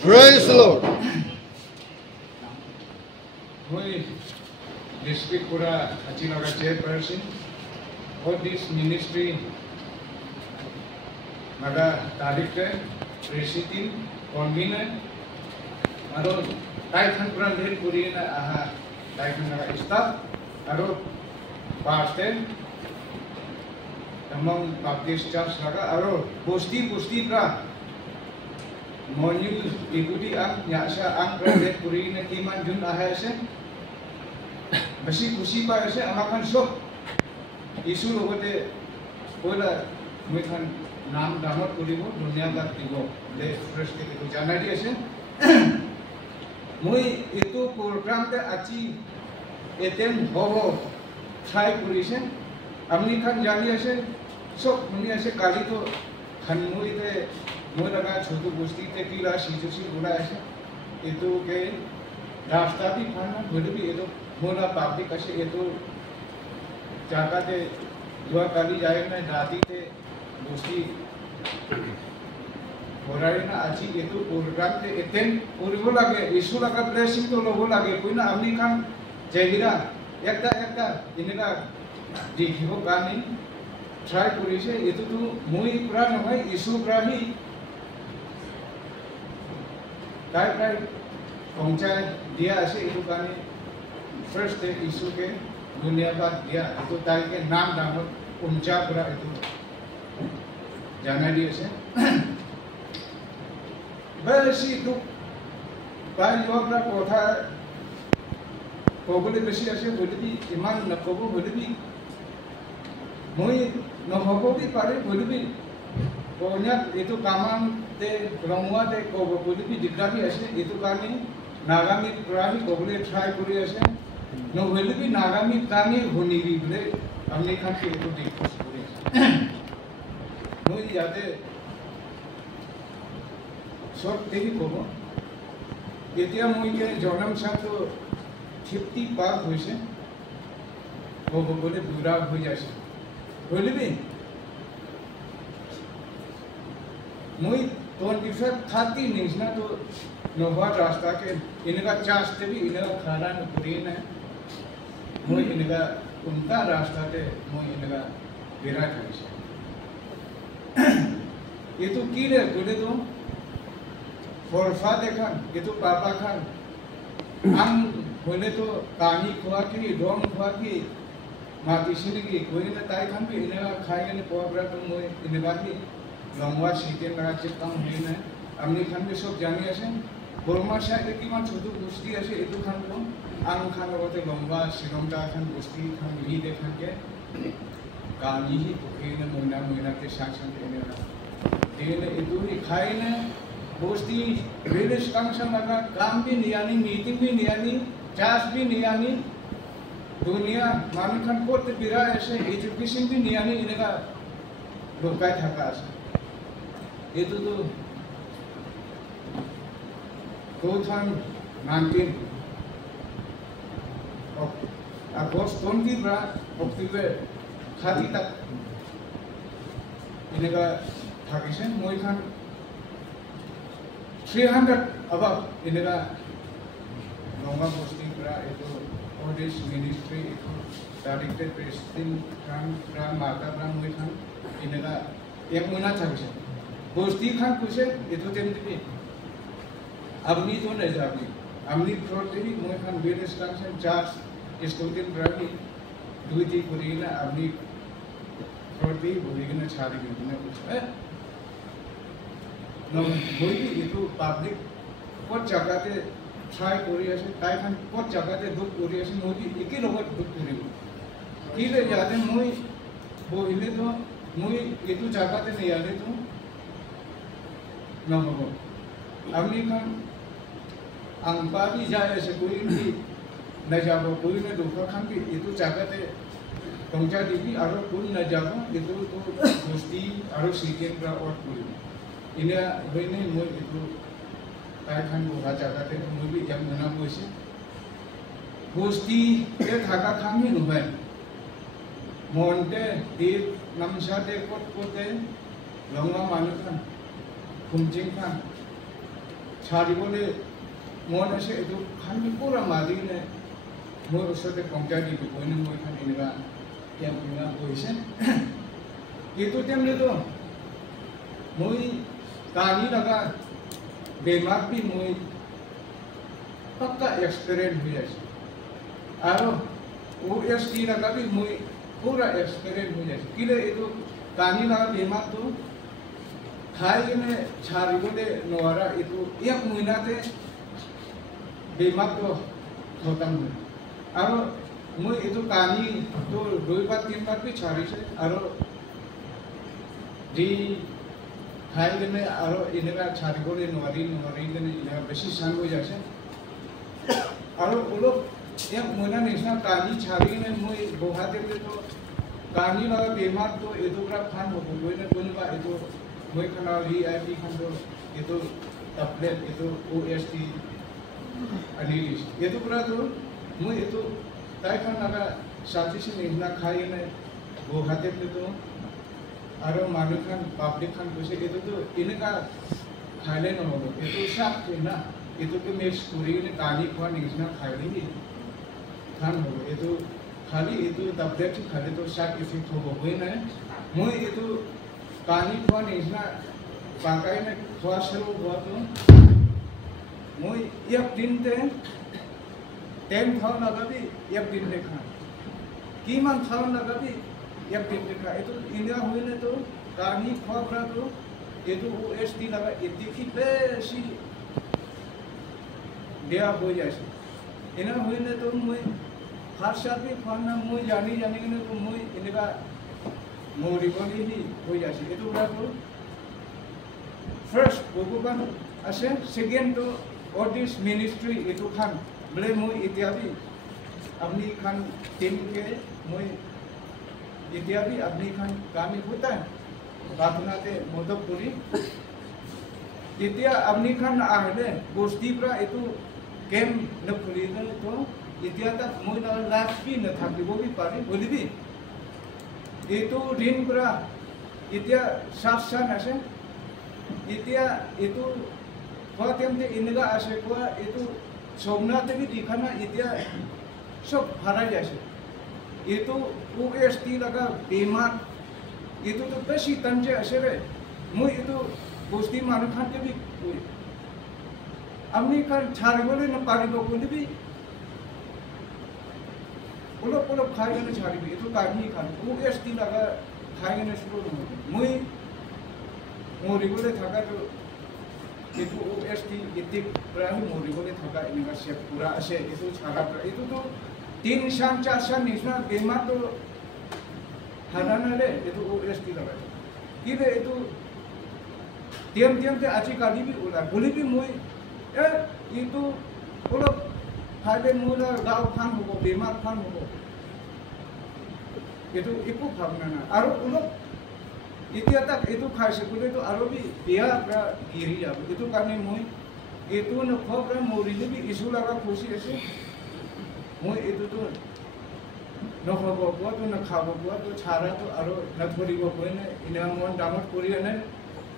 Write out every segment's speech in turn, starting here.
Praise the Lord. Hoy district pura Achinaga chairperson for this ministry naga director, president, convener, aro taikan pura lead puri na aha taikan naga staff, aro pastor, among Baptist church naga aro posti pra morning ikuti ang nyasa ang pura lead puri na kiman jun aha se. Basi खुशी पाए से अमाखन सब यीशु लोगों बोला मैं खान नाम दामद करिबो दुनिया का दिगो ले फ्रेश के तो जाना दिए से मुई इतो प्रोग्राम ते आची एटेम हो ट्राई करी से हमनी खान जानी से सब मुनी ऐसे काली तो खान मुई ते मुई लगा छोटू गोष्ठी ते किला सीजोसी बोला ऐसे इतो के रास्ता भी खाना बोले भी इतो मोला पब्लिक असे येतो जागा ते दुआ काली जाए ना राती ते दोस्ती होराई ना आजी येतो प्रोग्राम ते एतेन पूर्व लागे यीशु लगा ब्लेसिंग तो लोगो लागे कोई ना हमनी खान जयगिरा एकदा इनेगा देखिबो गानी ट्राई करी से येतो तो मुई पुरा नय यीशु पुराही काय पहुंचाए दिया ऐसे येतो गानी First isu ke dunia ka dia itu tai ke naam dapat unca pura itu jana dia se besi tu bai yoga kotha kobule besi ase bole bi iman na kobo bole bi moi no hobo bi pare bole bi konya itu kamang te longwa te kobo bole bi dikrati ase itu kani nagami purani kobule try kuri ase no will be Nagami Kani Huni Vile, American people to no yade short take Kobo. Getia Muike, Jonam Santo 50 park vision over the Buddha Hujas. Will it be Mui 25 30 names not to know what Rastake in a chance to be in a Karan Purina. मुझे इनका उनका रास्ता ते मुझे इनका विराट है ये तो की रे बोले तो फॉरफा देखा ये तो पापा खान हम बोले तो कहानी खुआ की डोंग खुआ की मातिशिनी की कोई ना ताई खान भी इनका खाएंगे ने पोबरा तो मुझे इनका ही लंबा सीटे लगा चिपका हुई ना हमने खान भी सब जानी ऐसे बोलमा शायद कि मां छोटू गुस्ती ऐसे ये तो खान को आंग खान लोगों लंबा सिरमदा खान गुस्ती खान ली देखा के कहानी ही पुखे ने मोना के शासन देने देने इधर ही खाए ने गुस्ती रिलेश कांशन लगा काम भी नहीं आनी मीटिंग भी नहीं आनी चास भी नहीं आनी दुनिया मामी खान कोट बिरा ऐसे एजुकेशन भी नहीं आनी इनका लोकाय था काश ये तो 2019 August 20 October 30 तक इनका थाकिशन मोई खान 300 above इनका नौवा पोस्टिंग प्रा इतो ऑडिस मिनिस्ट्री इतो डायरेक्टर प्रेसिडेंट प्रा माता प्रा मोई खान इनका एक महीना थाकिशन पोस्टिंग खान कुछ इतो टेम्पटी अबनी तो नहीं जाती अबनी प्रोटेरी मोई Khan various consent charge student रही दुईटी पुरीना अबनी प्रोटी बुरीगना छाड़ी बिना कुछ है नो मोई भी इतो पब्लिक बहुत जगह ते ट्राई कोरिया से ताई खान बहुत जगह ते दुख कोरिया से मोई एक ही लोग दुख कोरी किले जाते मोई वो इले तो मोई इतो जगह ते नहीं आले तो ना हो अबनी खान अंपा भी जाए ऐसे कोई भी न जाबो कोई ने दुखा खान भी ये तो जागते पहुंचा दीदी आरो कोई न जाबो ये तो दोस्ती आरो सीजन का और कोई इन्हें वही नहीं मोई ये तो ताई खान को हा जागते तो मोई भी जब मना कोई दोस्ती ये थाका खान ही नुबे मोंटे देव नमशाते कोट कोटे लंगा मानु खान कुमजिंग खान ছাড়ি বলে মন আছে এটু খানি পুরা মাদি নে মোর ওসতে পঞ্চায়েত দিবি কইনে মই খান এনেকা ইয়াম ইনা কইছে কিন্তু তেমনি তো মই কানি লাগা বেমার বি মই पक्का एक्सपीरियंस हुई है और वो एसटी लगा भी मुझे पूरा एक्सपीरियंस हुई है किले ये तो कानी लगा बीमार तो खाई में छारी बोले नवारा ये तो एक महीना से बीमार तो खत्म हुई और मुझे ये तो कानी तो 2 बार 3 बार भी छारी से और डी खाई में और इनका छारी बोले नवारी नवारी ने इनका बेसी संग हो जाए और वो लोग एक महीना नेशनल कानी छावी ने मुझे गुवाहाटी में तो कानी लगा बीमार तो ये तो ग्राफ खान हो कोई ने कोई बा ये तो मुझे खाना VIP खान तो ये तो टैबलेट ये तो OST अनिलिस ये तो ग्राफ तो मुझे ये तो ताई खान लगा साथी से नेशनल खाई ने गुवाहाटी में तो और मानव खान पब्लिक खान कुछ ये तो इनका खाने न हो ये तो साफ थे ना ये तो कि मैं स्टोरी ने कहानी को निगना खाई नहीं खान हो ये तो खाली ये तो टैबलेट खाली तो शाक इफेक्ट हो गई ना मुझे ये तो कहानी को निगना पाकाई में थोड़ा शुरू हुआ तो मुझे एक दिन ते 10,000 लगा भी एक दिन देखा कीमत 1,000 लगा भी एक दिन देखा ये तो इंडिया हुई ने तो कहानी खो रहा तो ये तो OST लगा इतनी की बेसी दिया हो जाए इन्हें हुई ने तो मुझे हर साल भी खाना मुझे जानी ने तो मुझे इनका मोरी बोली ही हो जाए ये तो बड़ा तो फर्स्ट भगवान ऐसे सेकेंड तो ऑडिस मिनिस्ट्री ये तो खान बड़े मुझे इत्यादि अपनी खान टीम के मुझे इत्यादि अपनी खान काम होता है प्रार्थना ते मोदक पूरी इत्या अपनी खान आहले गोष्ठी पर ये तो गेम न खुली न तो इतिया तक मुझे ना लाइफ भी न था कि वो भी पारी बोली भी ये तो दिन करा इतिया साफ सान ऐसे इतिया ये तो बहुत टाइम ते इनका ऐसे को ये तो सोमनाथ भी दिखाना इतिया सब भरा जैसे ये तो OST लगा बीमार ये तो बेसी तंजे ऐसे रे मुझे ये तो गोष्ठी मानव खान के भी अपनी खान छारी बोले न पारी बोले भी पुलो खाएगा न छारी भी तो कानी खान OST लगा खाएगा न शुरू न मुझे मोरी बोले थका तो ये तो OST इतने प्राणी मोरी बोले थका इनका शेप पूरा ऐसे ये तो छागा ये तो 3 शाम 4 शाम निशा बीमार तो हराना ले ये तो OST लगा कि ये तो टीम ते अच्छी काली भी बोला बोली भी मुझे ये तो बोलो फायदे मूला गाँव खान हो बीमार खान हो ये तो इको भावना ना और उन इतिया तक ये तो खाई से बोले तो आरो भी बिया प्रा गिरी जा ये तो करने मुझे ये तो न खो प्रा मोरी ने भी इशू लगा खुशी ऐसे मुझे ये तो न खो बुआ तो न खाबो बुआ तो छारा तो आरो न थोड़ी वो कोई न इन्हें मन डामट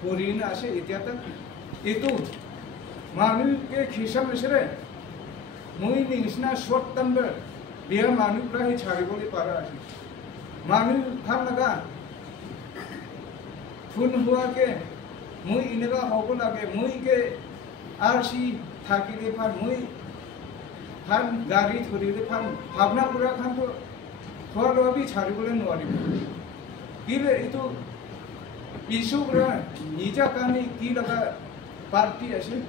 पूरी न ऐसे इतिया तक ये तो मानव के खिसा में से मुझे निगना शॉर्ट टर्म बिया मानव प्रा ही छाड़ी बोली पारा मानव खान लगा फुन हुआ के मुझे इनका होगो लगे मुझे के आरसी थाकी दे फान मुझे खान गाड़ी थोड़ी दे फान भावना पूरा खान तो थोड़ा लो भी छाड़ी बोले नवारी किले इतो इशू पूरा नीचा कानी की लगा पार्टी ऐसे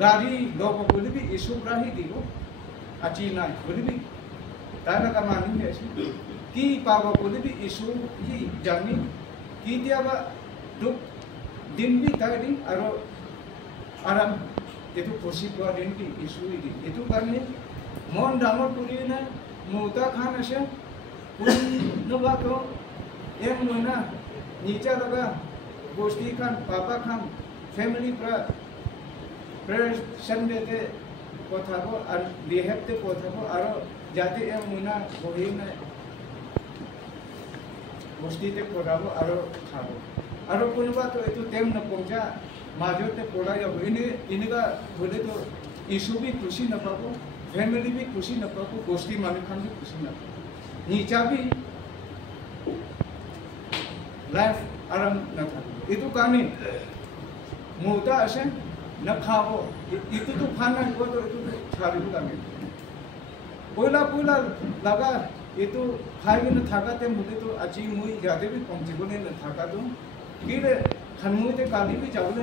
गाड़ी लोग बोले भी इशू पूरा ही दिलो अच्छी ना बोले भी ताना का मानी ऐसे की पावा बोले भी इशू ही जानी की दिया बा दुख दिन भी तारी आरो आराम ये तो खुशी बुआ दिन की इशू ही दी ये तो करने मन डामर पूरी ना मुता खान ऐसे पूरी न बात हो एक महीना नीचा लगा गोष्ठी खान पापा खान फैमिली पर संडे ते कोथा को और लिहेब ते कोथा को आरो जाते एक महीना वही में गोष्ठी ते कोराबो आरो खाबो आरो कोनबा तो एतु टेम न पहुंचा माजोते पोड़ा या इनका बोले तो ईशु भी खुशी न पाको फैमिली भी खुशी न पाको गोष्ठी मालिकान भी खुशी न पाको नीचा भी लाइफ आराम न था itu kami muda ऐसे न खाओ itu तो खाना है वो तो itu cari kami pola लगा itu खाएंगे न थाका ते मुझे तो अच्छी मुझे ज़्यादा भी पहुँचे को नहीं न थाका तो किले खानमुझे ते काली भी चावल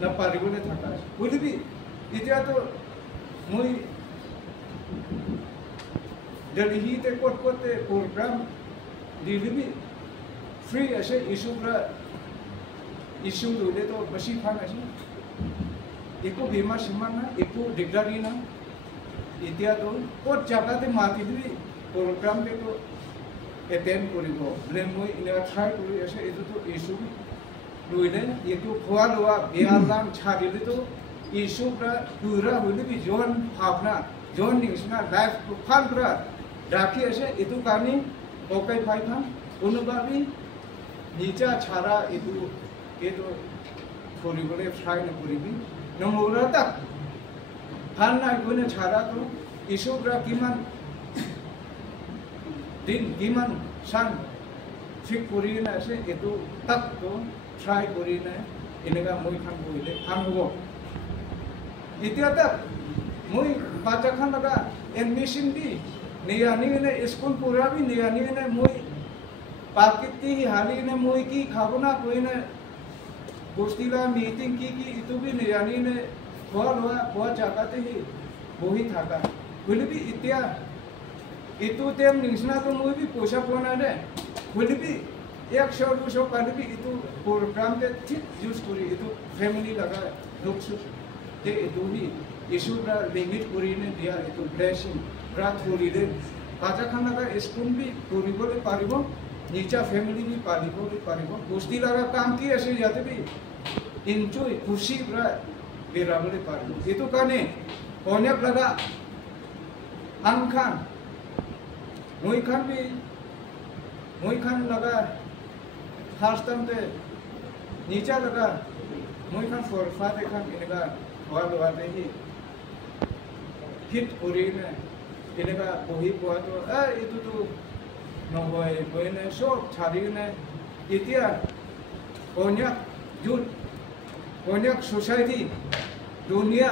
न पारी को नहीं थाका बोले भी इतना तो मुझे जल्दी ही ते कोट ते प्रोग्राम दिल्ली भी फ्री ऐसे इशू दूले तो बसी खान ऐसे एको बीमा सीमा ना एको डिग्री ना इत्या तो और जगह ते माती भी प्रोग्राम पे तो अटेंड करिबो ब्ले moi इने ट्राई करि ऐसे इतो तो इशू लुइले ये तो खोआ लोआ बेहालाम छादिले तो इशू प्रा पूरा होले भी जोन भावना जोन निसना लाइफ को फान प्रा राखी ऐसे इतो कानी ओके फाइ खान उनुबाबी नीचा छारा इतो के तो थोड़ी बोले फ्राई न पूरी भी नमोरा तक फान ना कोने छारा तो इशू प्रा किमान दिन किमान सान फिक पूरी ना ऐसे इतो तक तो ट्राई पूरी ना इनका मुई खान बोले हम हो इतना तक मुई बाजा खान लगा एडमिशन भी नियानी ने स्कूल पूरा भी नियानी ने मुई पाकिती ही हाली ने मुई की खाबना कोई ने गोष्ठीला मीटिंग की इतो भी नियानी ने बहुत जागाते ही वो ही था का बोले भी इत्या इतो तेम निस्ना तो मुई भी पोषा पोना रे बोले भी एक शो दो शो कर भी इतो प्रोग्राम के ठीक यूज करी इतो फैमिली लगा लोग सु ते इतो भी इशू का लिमिट करी ने दिया इतो ब्लेसिंग रात होली रे बाजा खाना का स्कूल भी पूरी बोले पारिबो नीचा फैमिली भी पारिबो गोष्ठी लगा काम की ऐसे जाते भी एंजॉय खुशी पूरा बेरा बोले पारिबो ये तो काने ओने लगा अंखान मुई खान लगा फर्स्ट टाइम ते नीचा लगा मुई खान फोर फादर खान इनका हुआ दे ही हिट करी ने इनका बही बुआ तो इतो तो नहोय कोने सब छाड़ी ने इतिया ओन्या जुट ओन्या सोसाइटी दुनिया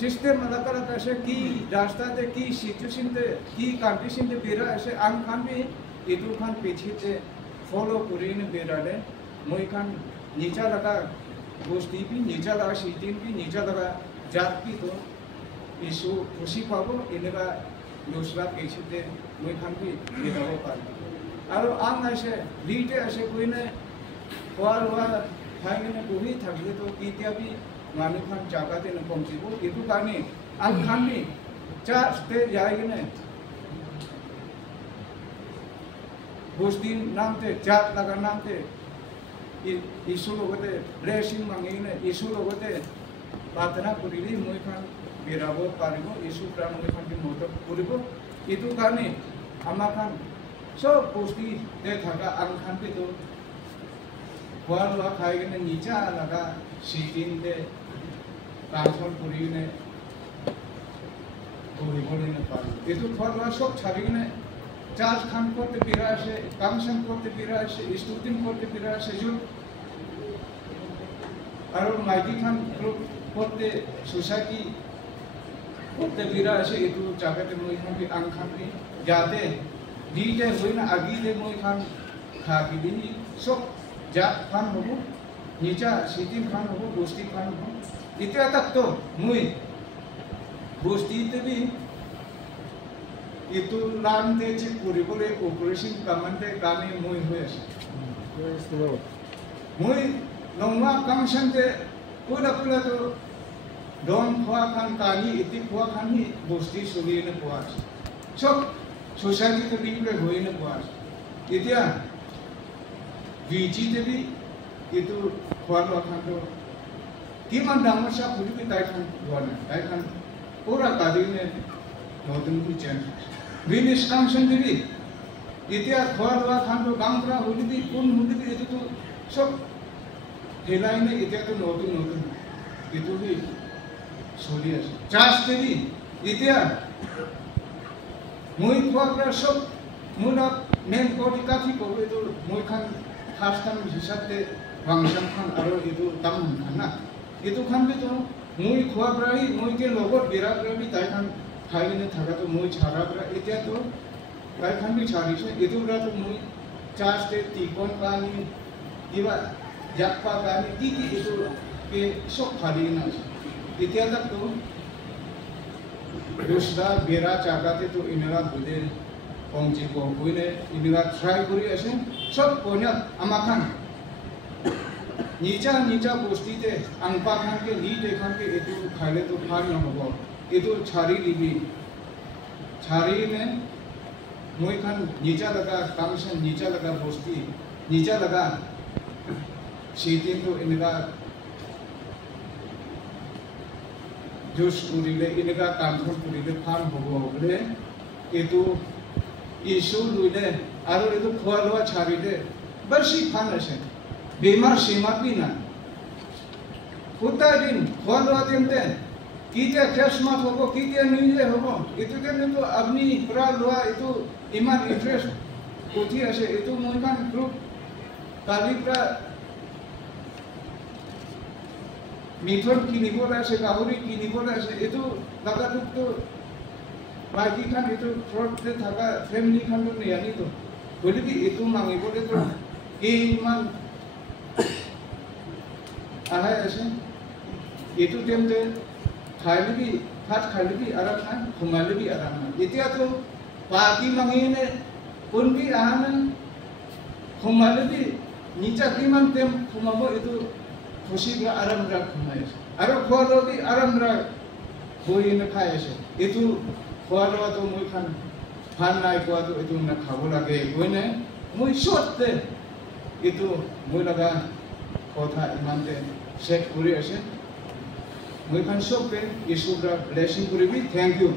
सिस्टम अलग ऐसे की रास्ता ते की सिचुएशन ते की कंडीशन ते बेरा ऐसे आम खान भी इतु खान पीछे ते फॉलो करी ने बेरा ले मुई खान नीचा लगा गोष्ठी भी नीचा लगा सीटिंग भी नीचा लगा जात भी तो इशू खुशी पाबो इनका दूसरा पीछे ते मुई खान भी ये हो पार और आम ऐसे लीटे ऐसे कोई ने हुआ खाएंगे ने कोई थकले तो इत्या भी मानु खान जागा ते न पहुंचीबो इतु काने आम खान भी चार स्टे जाएगी ने गोष्ठी नाम ते जात लगा नाम ते इशू लोगों ते ब्लेसिंग मांगे ने इशू लोगों ते प्रार्थना करिली मुई खान बेराबो पारिबो इशू प्राण मुई खान की मोटो करिबो इतु काने आमा खान सब गोष्ठी ते थाका आम खान पे तो हुआ खाएगी ने नीचा लगा सीटिंग दे ट्रांसफर करी ने बोली ने पार ये तो फॉर सब छाड़ी ने चार्ज खान करते बिरा से कामशन करते बिरा से स्टूडेंट करते बिरा से जो और माइकी खान ग्रुप करते सोसाइटी करते बिरा से ये तो जाके मुई खान की आंख खान की जाते दीजे हुई ना आगे दे मुई खान खा की दी सब जात खान हो नीचा सीटिंग खान हो गोष्ठी खान हो इतना तक तो मुई गोष्ठी ते भी itu lante cik puri boleh operation kamante kami mui hues mui nongma kamsan te pula tu don khwa khan kani iti khwa khan hi bosti suri ne puas sok society te bi le hoi ne puas itia vg te bi itu khwa khan to kiman damasha puri bi tai khan pura kadi ne modern ku chen Vinis Kamsan devi, इतिहास खबर खान तो गांव पूरा होली भी कौन होली भी ये तो सब হেলাইনে এতিয়াতো নতুন নতুন এইটো কি চলি আছে চাৰ্জ দেৰি এতিয়া মই খোৱাৰ পৰা চব মোৰ মেইন কটি কাঠি ক'ব এইটো মই খান ফাৰ্ষ্ট টাইম হিচাপে ফাংচন খান আৰু এইটো কাম খান না এইটো খান বিতো মই খোৱাৰ পৰাই মই কে লগত বিৰাট ৰবি তাই খান খাই কিনে থাকাটো মই ছাড়াৰ পৰা এতিয়াতো তাই খান বি ছাড়িছে এইটো পৰাতো মই চাৰ্জতে টিকন কানি কিবা জাপা কানি কি এইটো কে চব ফালি কিনে আছে এতিয়া তাকতো দুসরা বেৰা চাকাতে তো ইনৰা বুদে পংজি কইনে ইনৰা ট্ৰাই কৰি আছে সব কোনে আমাখান নিচা নিচা বস্তিতে আংপা খানকে নি দেখানকে এটু খাইলে তো ভাল নহব এটু ছাড়ি দিবি ছাড়িনে মই খান নিচা লাগা কামসন নিচা লাগা বস্তি নিচা লাগা সেদিন তো ইনরা জোশ করিলে এনেকা কামখন করিলে ভাল হব বলে এইটো ইস্যু লইলে আৰু এইটো খোৱা লোৱা ছাড়িলে বেছি ভাল আছে বেমাৰ সীমা বি না দিন খোৱা লোৱা তেমতে কেতিয়া খ্ৰীষ্টমাছ হ'ব কেতিয়া নিউ ইয়াৰ হ'ব এইটো কাৰণেতো আপুনি পৰা লোৱা এইটো ইমান ইণ্টাৰেষ্ট উঠি আছে এইটো মই ইমান গ্ৰুপ কালিৰ পৰা মিঠৰ কিনিবলৈ আছে গাহৰি কিনিবলৈ আছে এইটো লাগাটোতো বাকী খান এইটো ঘৰতে থকা ফেমিলি খানটো নিয়ানিতো গতিকে এইটো মাঙিবলৈতো ইমান আহাই আছে এইটো তেমতে খাইলিবি ভাত খাইলিবি আৰাম নাই সোমালিবি আৰাম নাই এতিয়াতো বাকী মাঙিনে কোনবি আহা নাই সোমালিবি নিচা কিমান তেম সোমাব এইটো খুশিగా আরামরা ঘুমাই আছে আৰু খোৱা লোৱা আৰামৰা বহিনে খাই আছে এইটো খোৱা লোৱাটো মই খান ভাল নাই কোৱাটো এইটো না খাব লাগে গইনে মই সত্যে এইটো মই লগা কথা ইমানতে শেষ কৰি আছে মই খান সবকে ঈশ্বৰৰ ব্লেসিং কৰিবি থ্যাংক ইউ